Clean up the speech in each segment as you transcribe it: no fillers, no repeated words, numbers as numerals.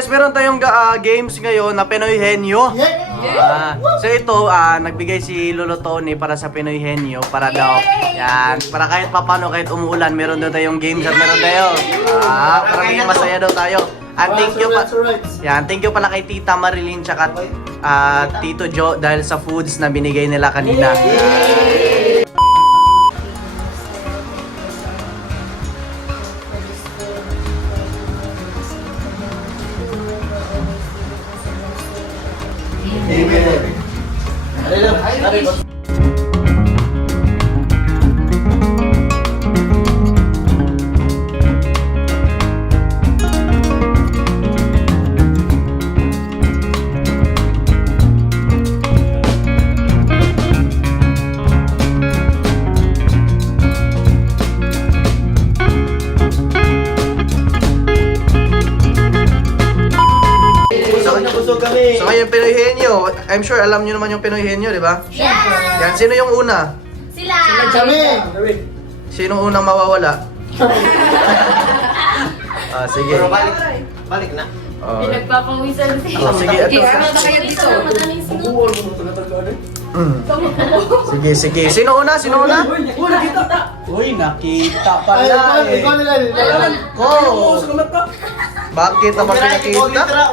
guys, meron tayong games ngayon na Pinoy Henyo. So ito, nagbigay si Lolo Tony para sa Pinoy Henyo para daw, yan, para kahit papano, kahit umuulan, meron daw tayong games at meron tayo. Para maging masaya daw tayo. And thank you pala kay Tita Marilyn tsaka Tito Joe dahil sa foods na binigay nila kanina. So ngayon Pinoy Henyo, I'm sure alam niyo naman yung Pinoy Henyo, di ba? Yeah! Yan, sino yung una? Sila! Sino unang mawawala? Sige. Pero balik na. Pinagpapawisan siya. Sige, ito. Sige. Sino una? Uy, nakita pala eh. Ko. Bakit naman pinakita?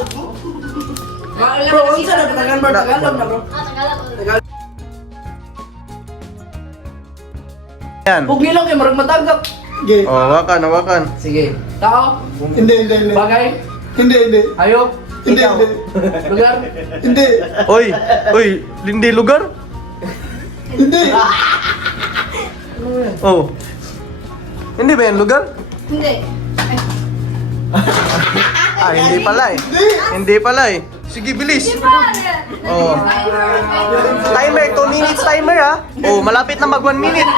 Bro, unsa na patagan bar Tagalog na bro. Yan. Pugi lang kay marag matagak. Oh, wakan. Sige. Tao? Hindi. Bagay? Hindi. Hayop? Hindi. Lugar? Hindi. Oy, hindi lugar? Hindi. Oh. Hindi ba yan lugar? Hindi. Hindi pala eh. Sige, bilis. Oh. Timer, 2 minutes timer ha. Oh, malapit na mag 1 minute.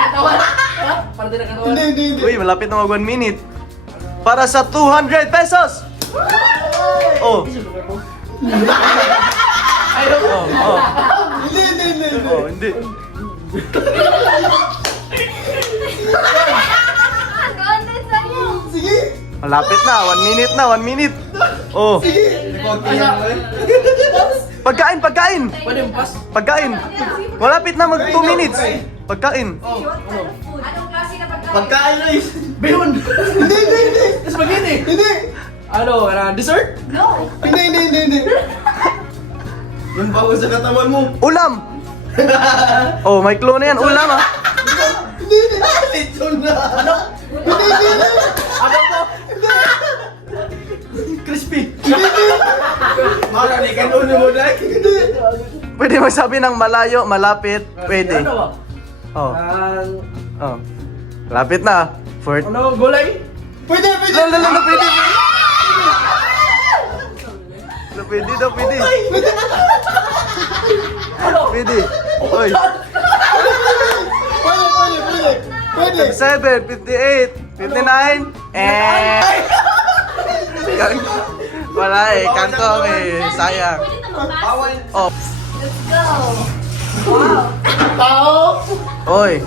Para din nakatawa. Hindi. Uy, malapit na mag 1 minute. Para sa 200 pesos. Oh. Hayop? Oh. Hindi. Oh, hindi. Sige. Malapit na, 1 minute na, 1 minute. Oh. Pagkain. Pwede mo pas? Pagkain. Malapit na mag 2 minutes. Pagkain. Anong klase na pagkain? Pagkain Luis! Bihon! Hindi. Spaghetti! Hindi. Ano? Dessert? No! Hindi. Yung bago sa katawan mo! Ulam. Oh, may clue na yan. Ulam ha. Lechon na! Ano? Hindi. Ano to? Crispy! Marami ka nun mo dahil! Pwede magsabi ng malayo, malapit. Pwede. Ano ba? Oh. Oh. Malapit na. Fort. Ano? Gulay? Pwede. Lalo, pwede. Pwede. Pwede. Oy. Pwede. 57, 58, 59, wala eh, kantong eh, sayang. Pwede naman pass. Bawal! Oh, Let's go! Wow! Tao. oy,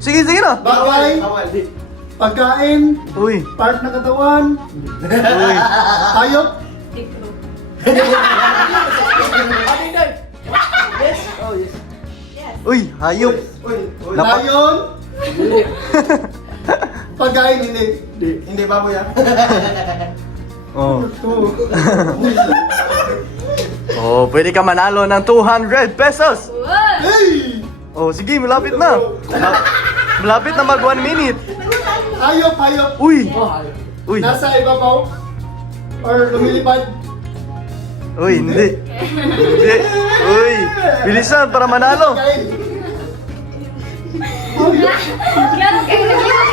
sige na. Bagay. Pagkain. Uy, Part ng katawan. uy, Hayop. uy, hayop. Dapat, Layon. Pagkain. Hindi. Hindi baboy ah! oh. Oh, pwede ka manalo ng 200 pesos. Wow! Hey. Oh, sige, malapit na. Malapit na mag 1 minute. Hayop. Uy, Nasa ibabaw. Or lumilipad. hindi. Uy, bilisan para manalo. Pagkain. Gano'n kayo nag-iwan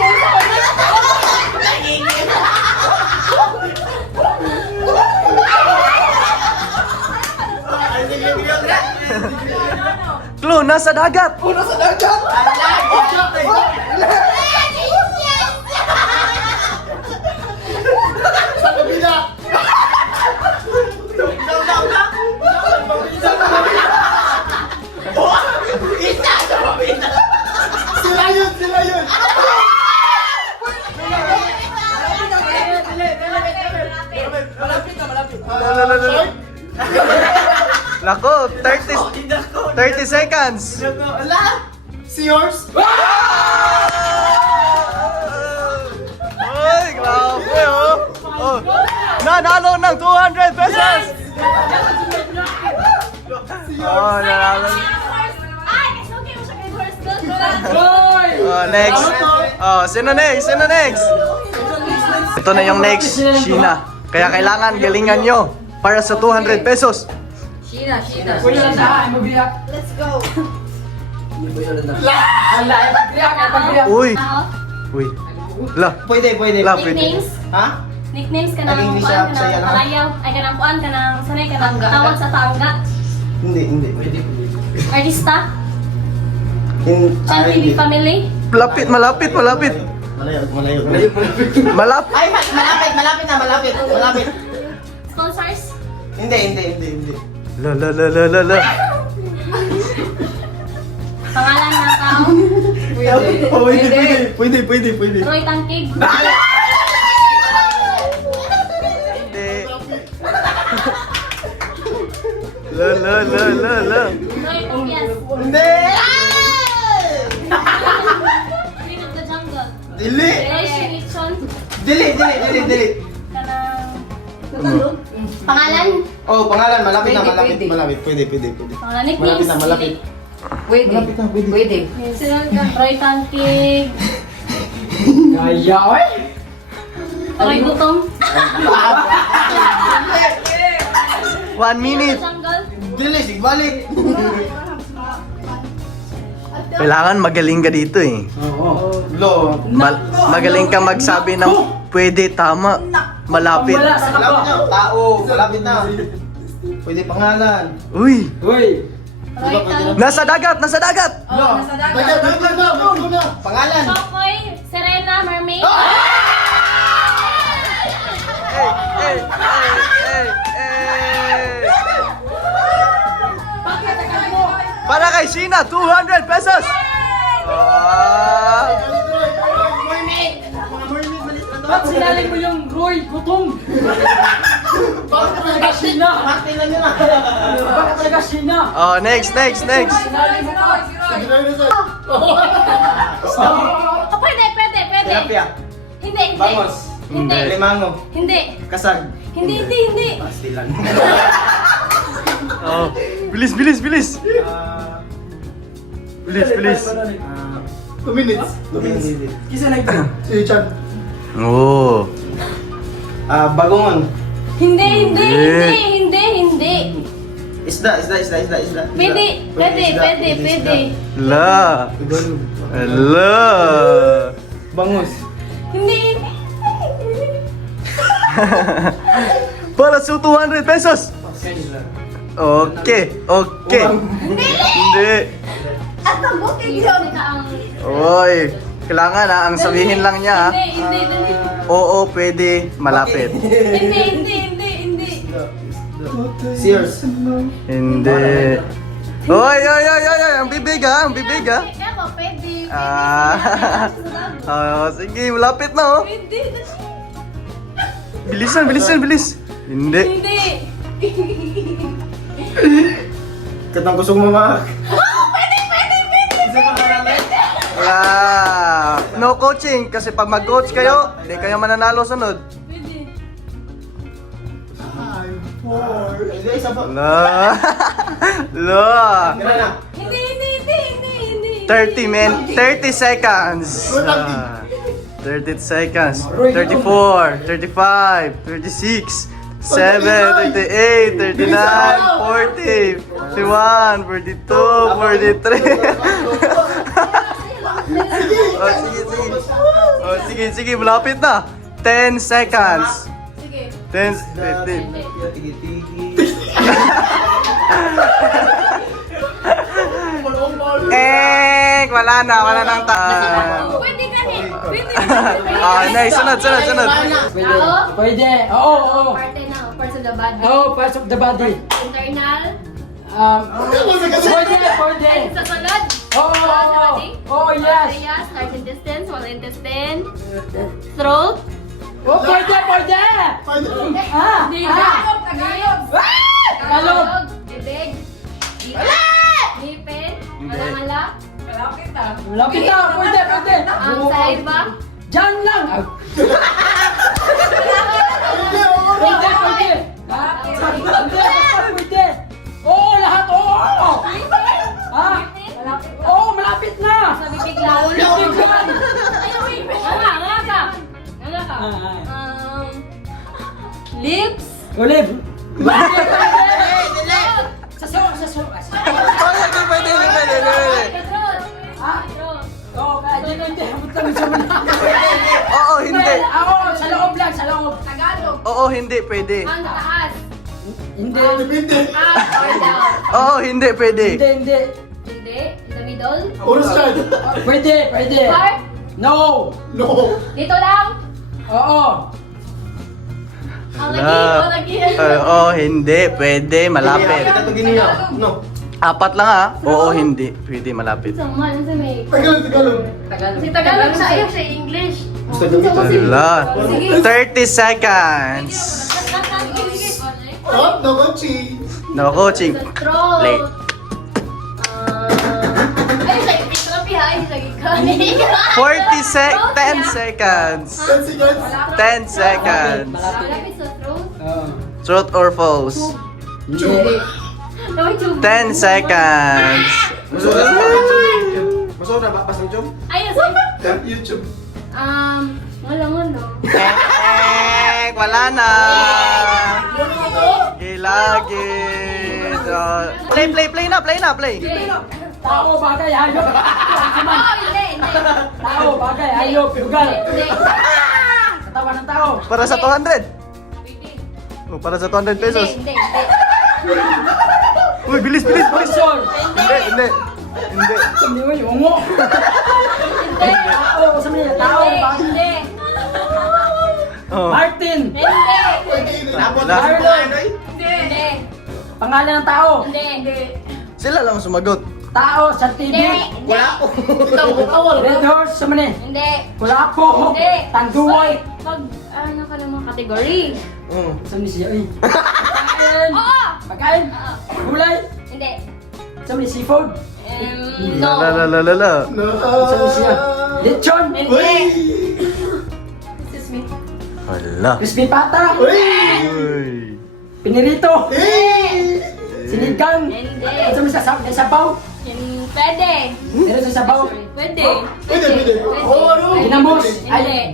Clue, nasa dagat. Puno sa dagat! Sa kabila. Sila yun. Malapit na, malapit. Shark? Lako, 30 seconds. Seahorse? Ay, grabe oh. Oh. Nanalo ng 200 pesos. Oh, nanalo. Ay, it's okay mo siya kay horse girl. Oh, next. Oh, sino next? Sino next? Ito na yung next, Sheena. Kaya kailangan galingan nyo para sa 200 pesos. Sheena. Let's go. Uy. Uy. La. Pwede. La, pwede. Nicknames? Ha? Nicknames ka ng Naging kuan, siya, ka saya ng lang. palayaw, ay ka ng kuan, ka ng sanay, ka ng tawag sa tangga. Hindi. Artista? Chan Hindi. TV family? Malapit. Malayo. Malapit. Ay, malapit. Sponsors? Hindi. La. Pangalan ng tao? Pwede. Roy Tangkig? Hindi. La. Roy Pupias? Hindi! Queen of the Jungle? Dili! Relation Nixon? Dili! Ka ng... Pangalan? Oh, pangalan, malapit na. Pwede. Pwede. Pangalan, nicknames? Malapit. Pwede. Pwede. Roy Tangkig? Kaya, oy! Roy Gutom? 1 minute. Jungle? Dili, sigbalik! Kailangan magaling ka dito eh. Lo. Magaling ka magsabi ng pwede, tama, malapit. Malapit na. Tao. Malapit na. Pwede pangalan. Uy. Roy Tangkig? Nasa dagat. Bagay na. Pangalan. Chokoy? Serena? Mermaid? Hey. Para kay Sheena, 200 pesos. Ah. Ba't sinali mo yung Roy Gutom? Bakit ka talaga Sheena? Martin lang yun ah. Bakit talaga Sheena? Oh, next. Sinali mo ka. Oh, pwede. Terapia. Hindi. Bangos. Hindi. Limango. Hindi. Kasag. Hindi. Pastilan. Oh, bilis. Bilis. 2 minutes. Kisa na ito. Si Chan. Oh. Bagongon. Hindi. Isda. Pwede. La. Bangus. Hindi. Para sa 200 pesos. Okay. Hindi. At ang bukid yun. Oy, kailangan ang sabihin lang niya. Hindi. Oo, pwede, malapit. Hindi. Sears. Hindi. Oy, ang bibig ha. Ewa, pwede. Oh, sige, malapit na oh. Hindi. Bilis. Hindi. Katang kusog mamak. No coaching kasi pag mag-coach kayo, hindi kayo mananalo sunod. Pwede. 4. Hindi, isa pa. La. Kailan na? Hindi. 30 seconds. 30 seconds. 34, 35, 36, 7, 38, 39, 40, 41, 42, 43. Sige, malapit na. 10 seconds. Sige. 10, 15. Tigi-tigi. Wala nang time. Pwede ka ni. Nice, sunod. Pwede. Oo. Parts of the body. Parts of the body. Internal. Pwede. Sa sunod. Oo, yes. Yes. Large intestine, small intestine. Throat. Pwede. Hindi. Olive. Sa so. Oh, hindi pwede. Ah? Oo, kaya hindi. Hamot kami sa mga. Oo, hindi. Ako, sa loob lang, sa loob. Tagalog. Oo, hindi pwede. Ang taas. Hindi. Depende. Or down. Oo, hindi pwede. Hindi. Hindi. In the middle. Oras yan. Pwede. Heart. No. No. Dito lang. Oo. Ang lagi. Oo, hindi pwede. Malapit. Tatugin niya. No. Apat lang ha. Oo, hindi. Pwede, malapit. Saman sa may. Tagalog. Si Tagalog sa iyo sa English. Gusto gamitin. Wala. 30 seconds. Oh, no coaching. No coaching. Throat. Late. Ay, sa trophy ha. Ay, sa gikani. 10 seconds. 10 seconds. Malapit sa throat. Truth or false? Hindi. Naway tube. 10 seconds. Masok na ba? Pasang chum? Ayun, sa YouTube. wala. Wala na. Gilagi. Play na. Tao, bagay, hayop. Oh, hindi. Tao, bagay, hayop. Lugal. Hindi. Katawan ng tao. Para sa 200. Hindi. Oh, para sa 200 pesos. Hindi. Uy, bilis. Person. Hindi. Hindi mo yung ungo. Tao, sabi niya, tao, bagay. Hindi. Oh. Martin. Hindi. Marlon. Hindi. Pangalan ng tao. Hindi. Sila lang sumagot. Tao sa TV. Hindi. Red horse, sabi niya. Hindi. Wala po. Hindi. Tanduay. Pag ano ka ng mga category? Sabi niya siya, Pagkain. Oo. Pagkain. Gulay. Hindi. Sabi niya, seafood. No. La. Sabi siya, lechon. Hindi. Excuse me. Wala. Crispy pata. Uy. Pinirito. Sinigang. Hindi. Sabi siya, sabaw. Pwede. Meron sa sabaw. Pwede. Pwede. Oh, ano? Ginamos. Hindi. Ay,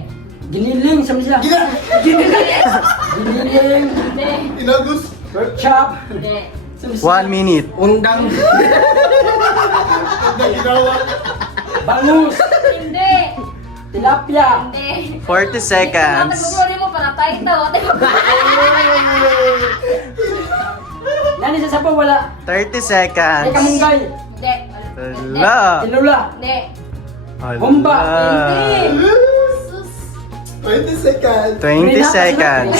giniling. Sabi siya. Giniling. Hindi. Inagus. Pork chop. Hindi. Sabi siya, 1 minute. Undang. Ginawa. bangus. Hindi. Tilapia. Hindi. 40 seconds. Mataguguli mo para tayo ito. Nani sa sabaw, wala. 30 Ay, seconds. kamunggay. Hindi. Wala. Tinula. Hindi. Humba. Hindi. Sus. 20 seconds. 20 seconds.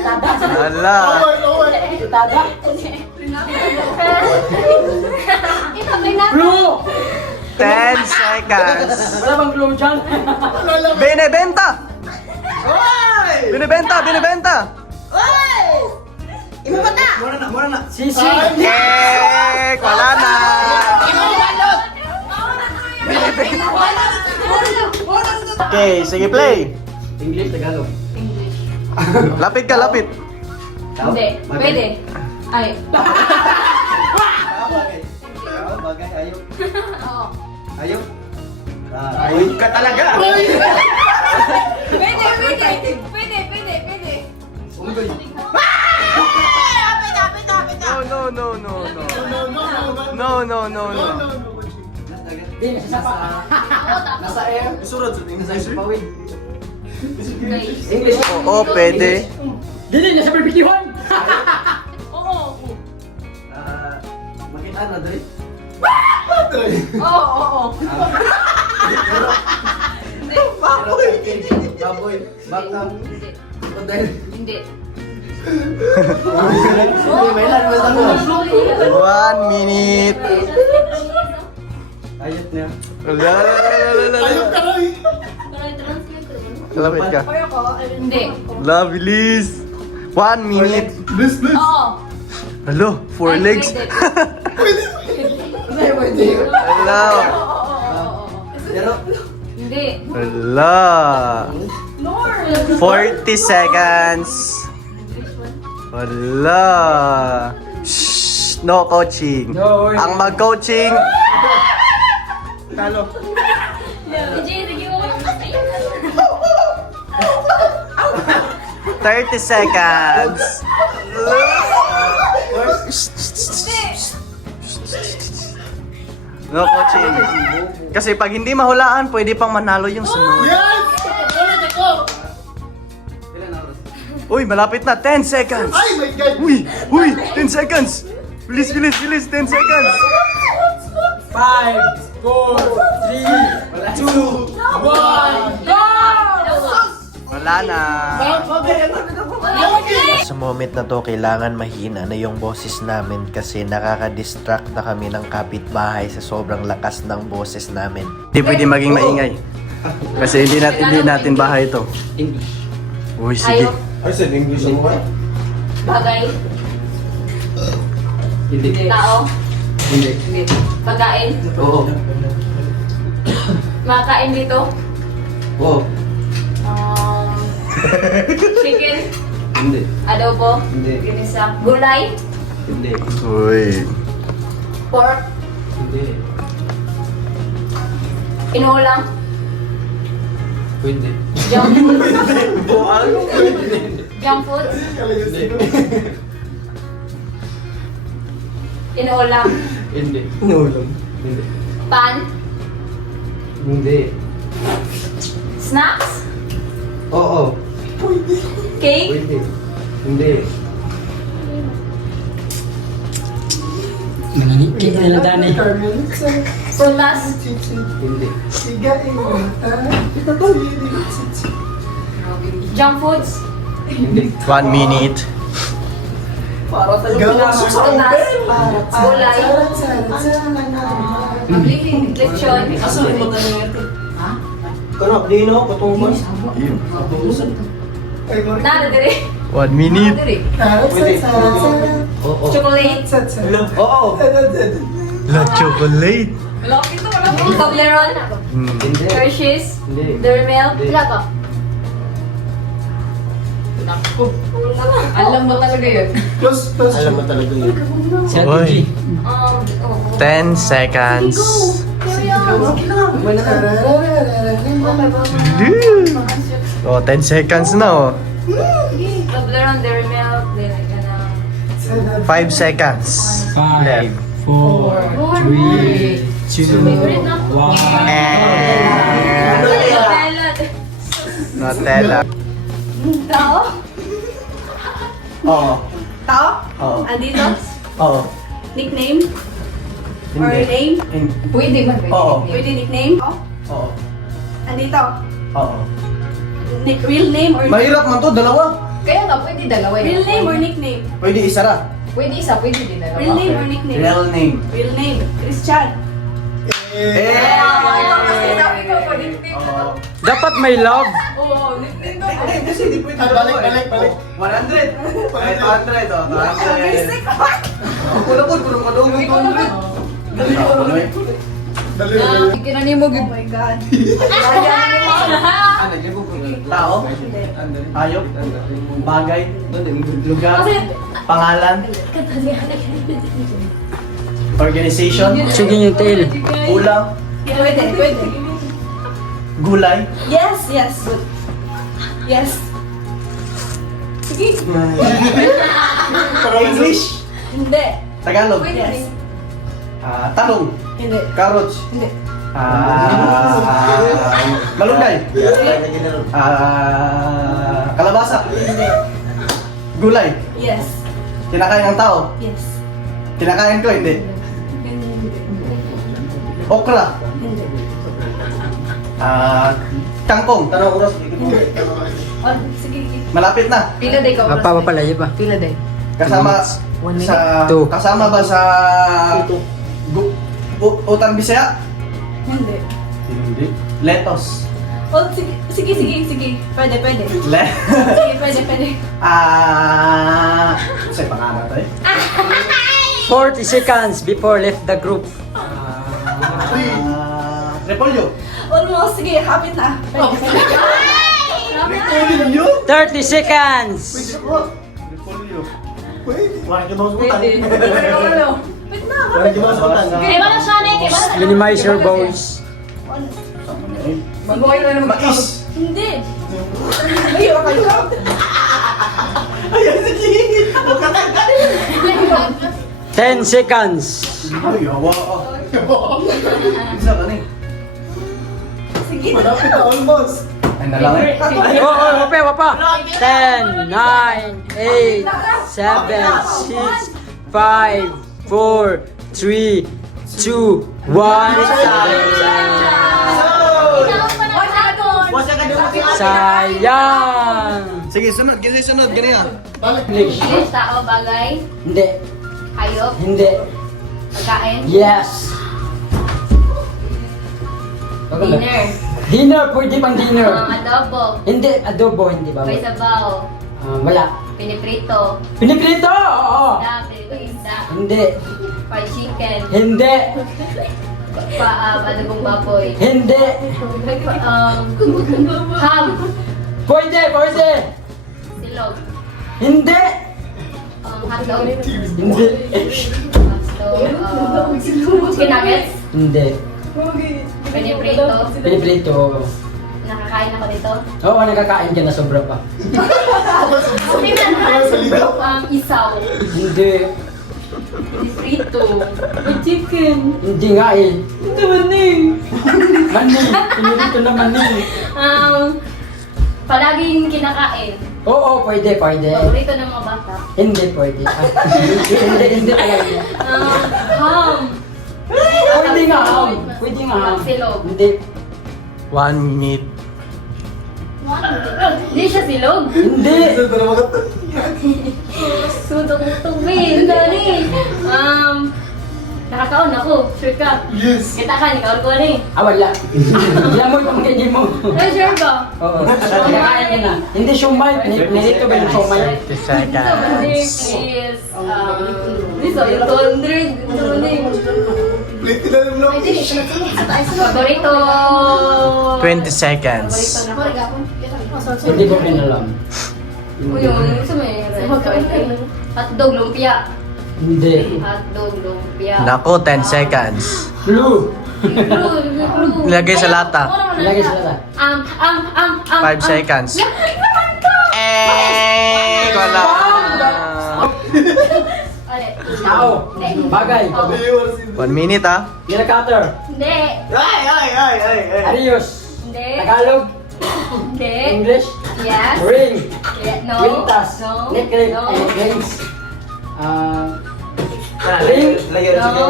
Tada. Wala. Oh, Tada. Ito, may na. Blue. 10 seconds. Wala bang glue dyan? Binebenta. Binebenta. Mura na. Sisi. Wala na. Okay, sige play. English, Tagalog. Lapit ka, lapit. Hindi. Pwede. Ay. Bagay, ayok. Oo. Ayok. Ayok ka talaga. Pwede. Umugoy. No. Di, nasa sapa. Nasa air. Isurod sa tingin. Nasa air. Pawid. Guys. English. Oo, pwede. Dili, nasa barbecue-han. Oo. Makita na, Dre. Oo. Baboy. Bakam. Hindi. Hotel. Hindi. May lan mo sa mo. 1 minute. Ayot niya. Lapit ka. Hindi. La, bilis. 1 minute. Oo. Hello, 4 legs. Hello. Pero, Hindi. Hello. 40 seconds. Wala. Shh, no coaching. No. Ang mag-coaching. talo. Sige mo. 30 seconds. No coaching. Kasi pag hindi mahulaan, pwede pang manalo yung sunod. Yes! Ulit ako! Uy, malapit na. 10 seconds. Ay, my God! Uy, 10 seconds. Bilis, 10 seconds. 5, 4, 3, 2, 1, go! Wala na. Okay! Sa moment na to, kailangan mahina na yung boses namin kasi nakaka-distract na kami ng kapitbahay sa sobrang lakas ng boses namin. Hindi pwede maging maingay. Kasi hindi natin bahay ito. English. Uy, sige. I said English ang what? Bagay. Hindi. Tao. Hindi. Pagkain. Oo. Makain dito. Oo. Chicken. Hindi. Adobo. Hindi. Ginisa. Gulay. Hindi. Uy. Pork. Hindi. Inuulam. Pwede. Junk food. Junk food. Inuulam. Hindi. Inuulam. Hindi. Pan. Hindi. Snacks. Oo. Cake. Pwede. Hindi. Nanginikik na lang dani. Prutas. Hindi. Junk foods. Hindi. 1 minute. Prutas. Gulay. Lechon. Karap, di no? Patungan. Nada dire. 1 minute. Pwede. Oo. Chocolate. Oo. La chocolate. Toblerone. Hindi. Hershey's. Hindi. Dairy Milk. Hindi. Wala pa. Alam mo talaga yun. Alam mo talaga yun. Uy. 10 10 seconds. Oh, 10 seconds na oh. Toblerone, Dairy Milk. 5 seconds. 5, 4, 3, 2, 1. Nutella. Tao? Oo. Tao? Oo. Andito? Oo. Nickname? Or name? Pwede ba? Oo. Pwede nickname? Oo. Andito? Oo. Real name or Mahirap man to, dalawa. Kaya nga, pwede dalawa yun. Real name or nickname? Pwede isa ra. Pwede isa, pwede din dalawa. Real name or nickname? Real name. Real name. Christian. Dapat may love. Kasi hindi pwede Balik. 100. 500 oh. 200. Kulapod, kulong ka doon. 200. Kinanimog yun. Oh my God. Ano, tao? Hayop? Bagay? Lugar? Pangalan? Organization? Sige yung tail. Ulam? Pwede. Gulay? Yes. Good. Yes. Sige. English? Hindi. Tagalog? Yes. Talong? Hindi. Carrots? Hindi. Malunggay? Kalabasa? Gulay? Yes. Kinakain ng tao? Yes. Kinakain ko, hindi. Hindi. Okra? Hindi. Kangkong? Tanong oras. Oh, sige. Malapit na. Pila day ka oras? Mapapapalayo pa. Pila day? Kasama 1 minute? sa 2. kasama ba sa Utang Bisaya? Hindi. Hindi. Letos. Oh, sige. Pwede. Le. Sige, pwede. Say pangalan to eh. 40 seconds before left the group. Repolyo. Almost, sige, kapit na. Repolyo? 30 seconds. Repolyo. Wala ka ba sa utang? Wait na, Wala ka ba sa utang? Kaya wala siya na Minimize your voice. Mag-uwi na naman. Mais. Hindi. Ayaw kayo. Ayan, sige. Huwag ka tanggal. 10 seconds. Ay, hawa ka. Isa ka na eh. Malapit na almost. Ay, nalang eh. Wapa. 10, 9, 8, 7, 6, 5, 4, 3, 2, 1. Wasa ka doon. Sayang. Sige, sunod. Kasi sunod. Ganyan. English. English, tao, bagay, Hindi. hayop, Hindi. pagkain, Yes. dinner, Dinner, pwede pang dinner. adobo, Hindi, adobo, hindi ba? may sabaw, Wala. piniprito, Piniprito! Oo. isda, pinipritong isda, Hindi. fried chicken, Hindi. adobong baboy, Hindi. ham, Pwede. silog, Hindi. hotdog, Hindi. chicken nuggets, Hindi. piniprito, Piniprito. nakakain ako dito, Oo, nakakain ka na sobra pa. isaw, Hindi. piniprito, may chicken, Hindi nga eh. ito maning, Mani. Pinirito na mani. palaging kinakain, Oo, pwede. paborito ng mga bata, Hindi pwede. Hindi talaga. ham, Pwede nga ham. silog, Hindi. 1 minute. hindi siya silog, Hindi. Sudong-utong bin, dali. Nakakaon ako, sure ka. Yes. Kita ka, ikaw ko ni. Wala. Lamoy pa mga mo. Sure ka? Oo. Nakakain ka na. Hindi siomay. Nilito ba yung siomay? 50 seconds. Next is, this is 800. Plate na lang lang. Paborito. 20 seconds. Hindi ko pinalam. Uy, yung gusto mo eh. Hotdog, lumpia. Hindi. Hotdog, lumpia. Nako, 10 seconds. Flu. Clue. Nilagay sa lata. Ilagay sa lata. 5 seconds. Wala. Ulit. Tao. Bagay. 1 minute ah. Nila cutter. Hindi. Ay. Arios. Hindi. Tagalog. Hindi. English. Yes. Ring. Yeah, no. Quintas. No. Necklace. No. Rings. Ring. Lagyan na No.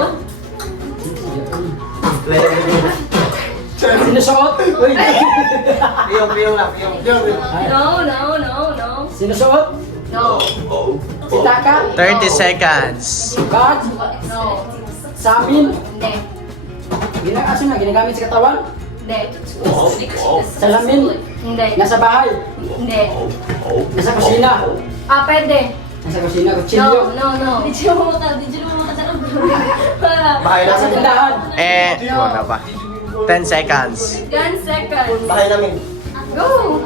Sinusuot. Uy. Piyong lang. No. Sinusuot. No. Sitaka. 30 seconds. Guard. No. Sabin. Hindi. Ginagamit sa katawan. Hindi. Salamin. Hindi. Nasa bahay. Hindi. Nasa kusina. Pwede. Nasa kusina. No. Kutsilyo. Did you mo ta sa loob? Bahay Nasa namin. tindahan. Wala pa. 10 seconds. 10 seconds. Bahay namin. Go!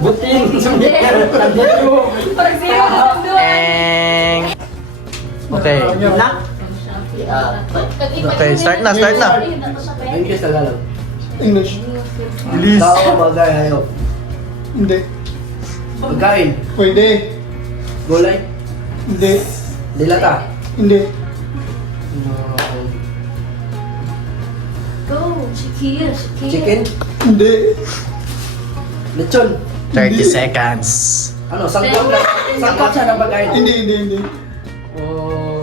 Butin. Nandito. Parang sino ka doon? Okay. Na? Okay, start na. English Tagalog. English. Please. Tao, bagay, hayop. Hindi. Pagkain. Pwede. Gulay. Hindi. Dilata. Hindi. Go! Shakira. Chicken. Hindi. Lechon. 30 seconds. Ano, sangkot na. Sangkot siya ng pagkain. Hindi.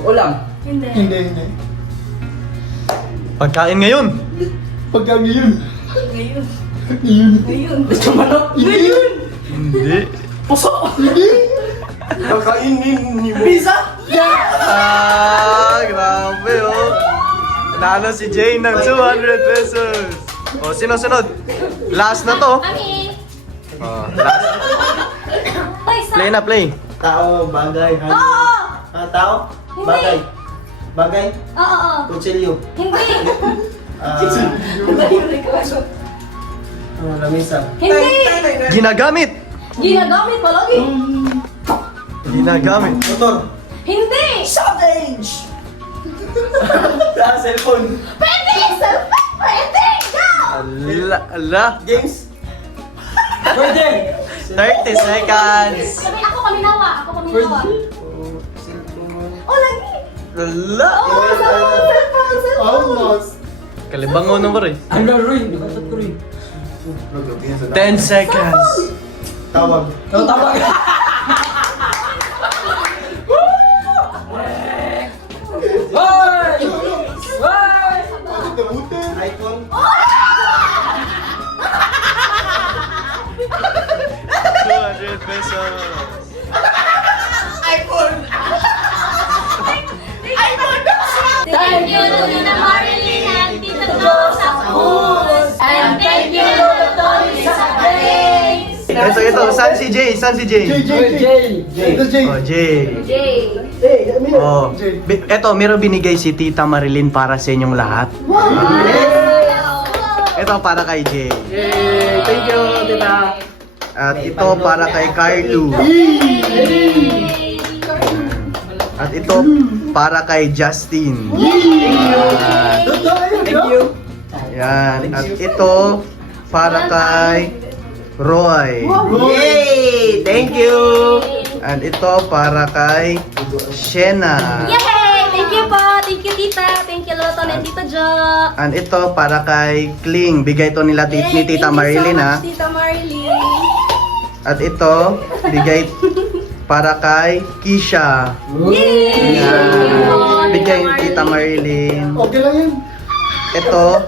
Ulam. Hindi. Pagkain ngayon. Pagka ngayon. Ngayon. Lechon manok. Hindi. Puso. Kakainin ni mo. Pizza. Grabe oh. Nanalo si Jane ng 200 pesos. O, sino-sunod? Last na to. Kami! Last. Play na, play. Tao, bagay, hayop. Oo! Tao? Bagay. Bagay? Oo! Kutsilyo. Hindi! Lamisa. Hindi! Ginagamit. Ginagamit palagi! Ginagamit. Motor. Hindi! Sausage. Cellphone. Pwede! Pwede! Go! Ala. Games. Pwede. 30 seconds. Sabi, ako kaminawa. Ako kaminawa. Oh, lagi. Wala. Almost. Kalibango na ba rin? Ano rin? Nakatat ko rin. 10 seconds. Tawag. Tawag. Hoy! Hoy! iPhone. 200 pesos. Thank you, Tita Marilyn and Tita Jo sa food. And thank you, Lolo Tony sa drinks. Ito. Saan si Jay? Saan si Jay? Jay. Ito Jay. Oh, Jay. Jay. Oh. Ito, meron binigay si Tita Marilyn para sa inyong lahat. Ito para kay Jay. Thank you, tita. At ito para kay Carlo. At ito para kay Justin. Thank you. Yan. At ito para kay Roy. Yay! Thank you! At ito para kay Shena. Yay! Thank you po. Thank you, Tita. Thank you, Lolo Tony and Tita Jo. And ito para kay Kling. Bigay ito nila ni Tita Marilyn, ha. Tita Marilyn. At ito, bigay para kay Kisha. Yay! Yan. Bigay ni Tita Marilyn. Okay lang yan. Ito,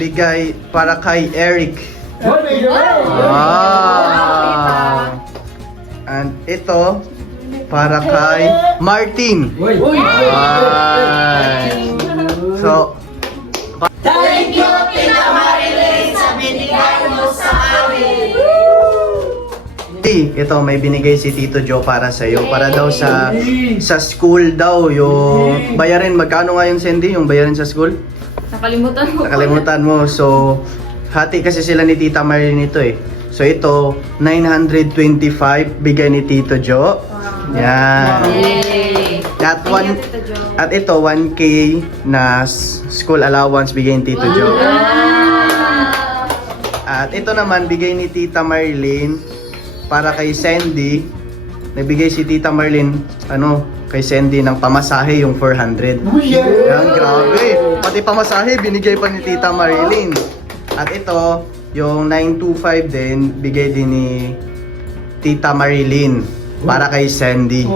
bigay para kay Eric. Okay. Wow! And ito, para kay Martin. Hoy! Ay. So, Thank you, Tita Marilyn, sa binigay mo sa amin. ito may binigay si Tito Joe para sa iyo, para daw sa school daw yung bayarin. Magkano nga yung Sandy, yung bayarin sa school? Nakalimutan mo. Nakalimutan mo. So, hati kasi sila ni Tita Marilyn ito eh. So ito, 925 bigay ni Tito Joe. Yan. Yay! At Thank you, Tita Jo. At ito, 1K na school allowance bigay ni Tito Joe. At ito naman, bigay ni Tita Marilyn para kay Sandy. Nagbigay si Tita Marilyn, kay Sandy ng pamasahe, yung 400. Yan, grabe. Pati pamasahe, binigay pa ni Tita Marilyn. At ito, yung 925 din, bigay din ni Tita Marilyn para kay Sandy.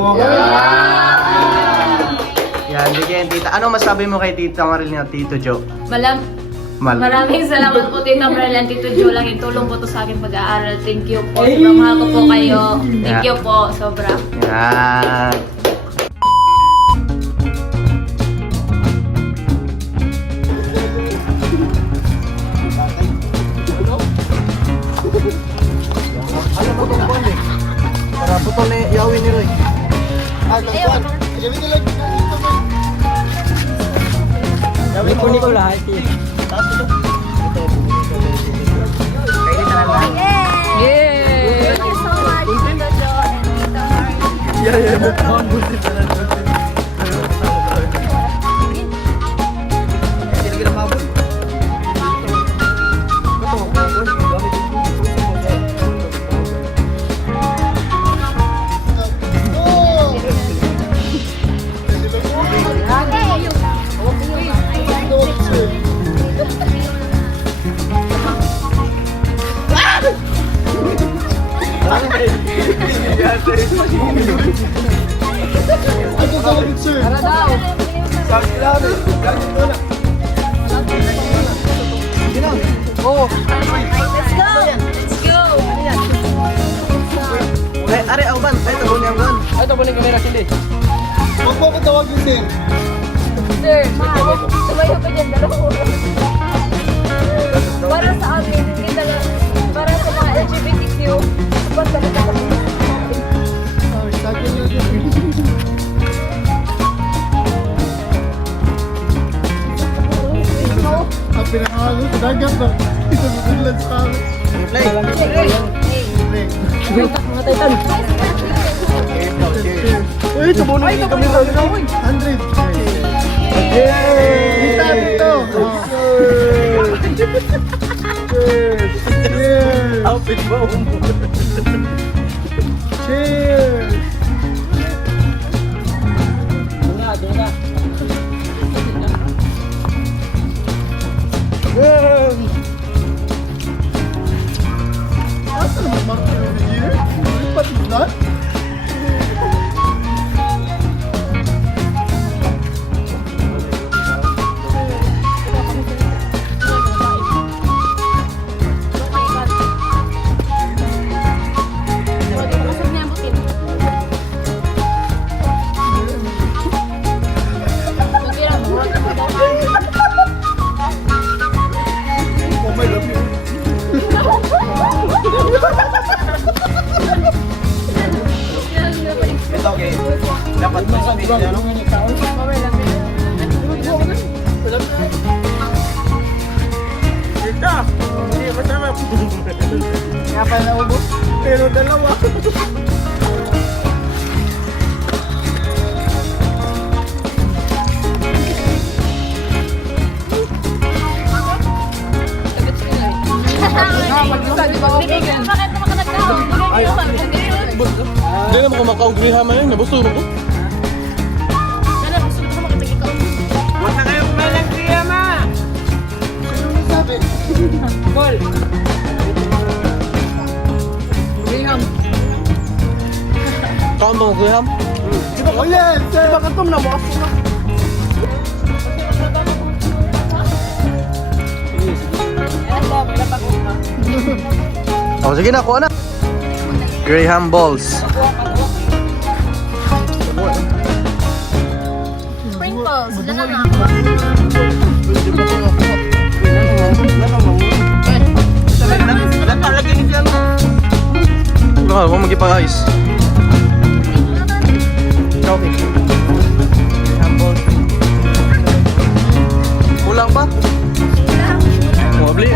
Yan, bigay ni Tita. Ano masabi mo kay Tita Marilyn at Tito Joe? Maraming salamat po, Tita Marilyn, Tito Jo, lang itulong po to sa akin pag-aaral. Thank you po. Sobrang mahal ko po kayo. Thank you po, sobra. Yan. Para buto ni Yawin ni Roy. Gawin po ni ko lahat. Yay! Thank you so much, Tito Jo and Tita Marilyn. Are, Auban. Ay, ito ni Auban. Ay, ito po yung kamera sila. Huwag mo ko tawagin, sir. Sir, tumayo ka dyan, dalawang oras. Para sa amin, hindi talaga, para sa mga LGBTQ, ba't talaga kami? Ang pinakalo sa dagat ba? Ito sa sa amin. Play. Mga Titan. Uy, tumunog yung kami sa 100. Dito, dito. Cheers. Cheers. Kapit mo. Cheers! Well, asa naman Martin over here? Lipat na? Oh my God. It's okay. Dapat may space yan, no? Ika! Hindi, masarap. Kaya pa naubos. Pero dalawa. Hindi naman kumakaw griha man yun, nabusto mo ko. Kaon mo griham? Oh yes! Diba katom na mo? Oh, sige na, kuha na. Graham balls. Sprinkles. Wala na nga. Baka, huwag magipag-ayos. Okay. Graham balls. Kulang pa? Mabli.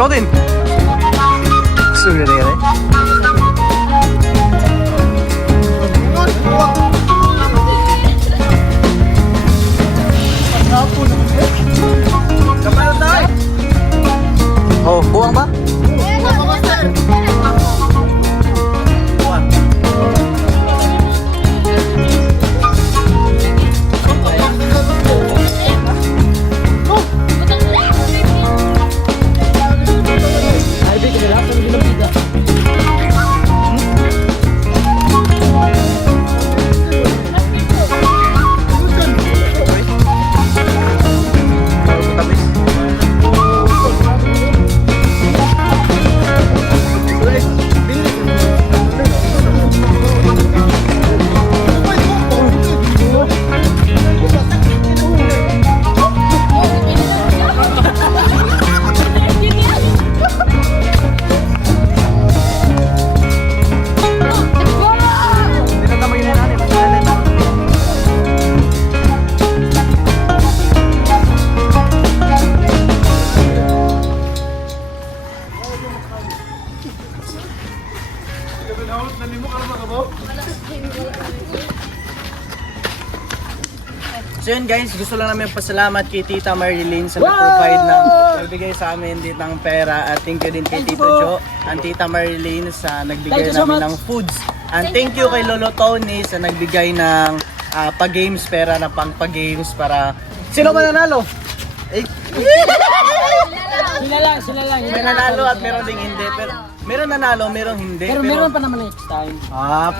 Ikaw din. Gusto nyo na yan eh. Oh, buwang ba? So yun guys, gusto lang namin pasalamat kay Tita Marilyn sa nag-provide ng nagbigay sa amin dito ng pera, at thank you din kay Tito Jo and Tita Marilyn sa nagbigay namin ng foods, and thank you kay Lolo Tony sa nagbigay ng pag-games, pera na pang pag-games para sino ba nanalo? Sila lang. May nanalo at meron ding hindi, pero meron nanalo, meron hindi. Pero meron pa naman next time.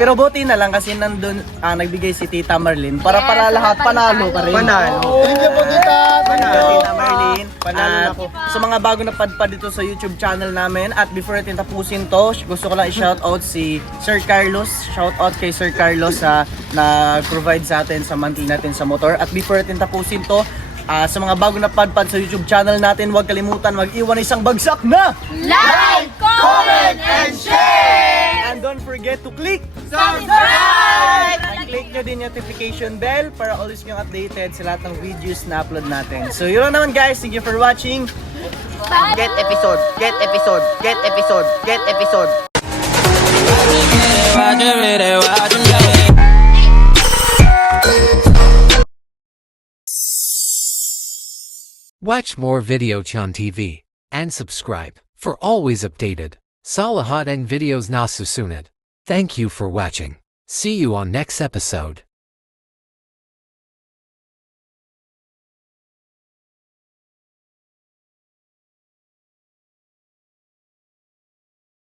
Pero buti na lang kasi nandun nagbigay si Tita Marlene para lahat panalo pa rin. Panalo. Thank you po, Tita. Tita Marlene. Panalo na po. Sa mga bago na padpad dito sa YouTube channel namin, at before natin tapusin to, gusto ko lang i-shoutout si Sir Carlos. Shoutout kay Sir Carlos sa nag-provide sa atin sa monthly natin sa motor. At before natin tapusin to, sa mga bago na padpad sa YouTube channel natin, huwag kalimutan mag-iwan isang bagsak na Like, comment, and share! and don't forget to click Subscribe! i-click nyo din yung notification bell para always nyo updated sa lahat ng videos na upload natin. So yun lang naman guys, thank you for watching. Get episode, get episode, get episode, get episode. Watch more Videochan TV and subscribe for always updated Salahat and videos na susunod. Thank you for watching. See you on next episode.